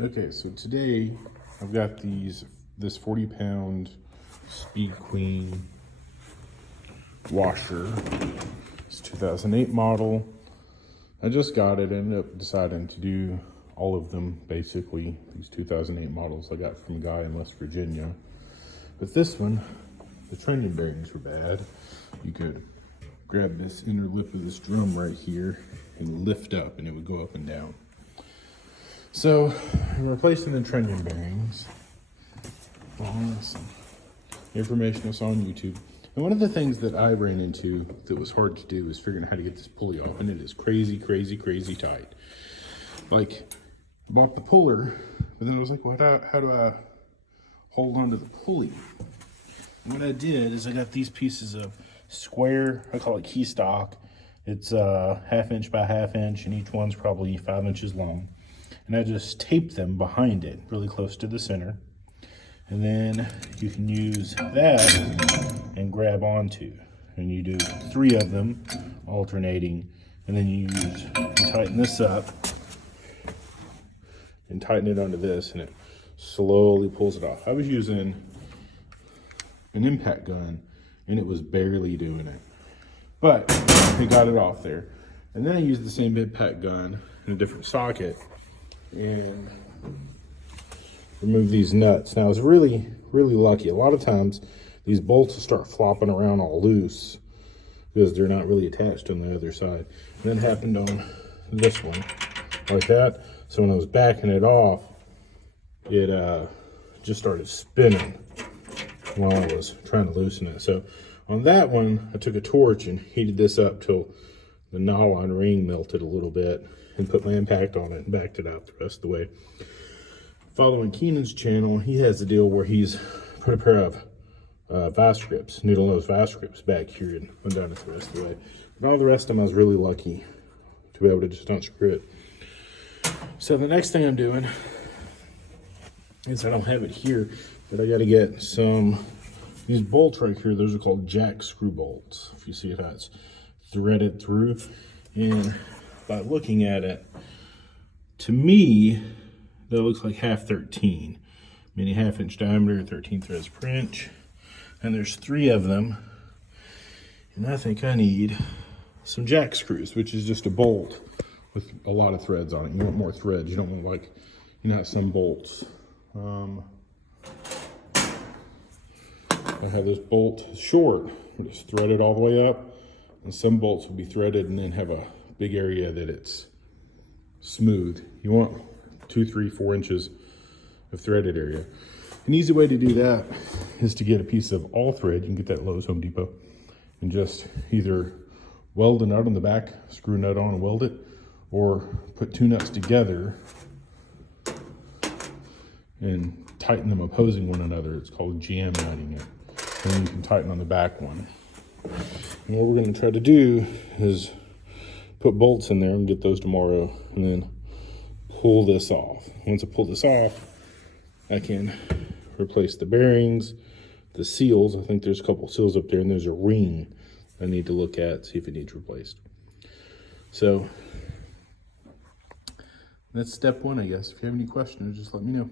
Okay, so today I've got this 40-pound Speed Queen washer. It's 2008 model. I just got it. I ended up deciding to do all of them, basically. These 2008 models I got from a guy in West Virginia. But this one, the trending bearings were bad. You could grab this inner lip of this drum right here and lift up, and it would go up and down. So I'm replacing the trunnion bearings. Some information I saw on YouTube. And one of the things that I ran into that was hard to do is figuring out how to get this pulley off, and it is crazy, crazy, crazy tight. Like, I bought the puller, but then I was like, well, how do I hold onto the pulley? And what I did is I got these pieces of square, I call it key stock. It's 1/2 inch by 1/2 inch, and each one's probably 5 inches long. And I just taped them behind it, really close to the center. And then you can use that and grab onto. And you do 3 of them, alternating. And then you tighten this up and tighten it onto this, and it slowly pulls it off. I was using an impact gun, and it was barely doing it. But I got it off there. And then I used the same impact gun in a different socket and remove these nuts. Now I was really, really lucky. A lot of times these bolts will start flopping around all loose because they're not really attached on the other side. And that happened on this one, like that. So when I was backing it off, it just started spinning while I was trying to loosen it. So on that one, I took a torch and heated this up till the nylon ring melted a little bit, and put my impact on it and backed it out the rest of the way. Following Keenan's channel, he has a deal where he's put a pair of vice grips, needle nose vice grips back here, and went down it the rest of the way. But all the rest of them I was really lucky to be able to just unscrew it. So the next thing I'm doing is, I don't have it here, but I gotta get these bolts right here. Those are called jack screw bolts. If you see how it's threaded through. And by looking at it, to me, that looks like 1/2-13, meaning 1/2 inch diameter, 13 threads per inch. And there's 3 of them. And I think I need some jack screws, which is just a bolt with a lot of threads on it. You want more threads. You don't want, like, some bolts. I have this bolt short, just thread it all the way up. And some bolts will be threaded and then have a big area that it's smooth. You want 2, 3, 4 inches of threaded area. An easy way to do that is to get a piece of all thread. You can get that at Lowe's, Home Depot, and just either weld a nut on the back, screw a nut on and weld it, or put 2 nuts together and tighten them opposing one another. It's called jam nutting it. And then you can tighten on the back one. And what we're going to try to do is put bolts in there and get those tomorrow, and then pull this off. Once I pull this off, I can replace the bearings, the seals. I think there's a couple seals up there, and there's a ring I need to look at, see if it needs replaced. So that's step 1, I guess. If you have any questions, just let me know.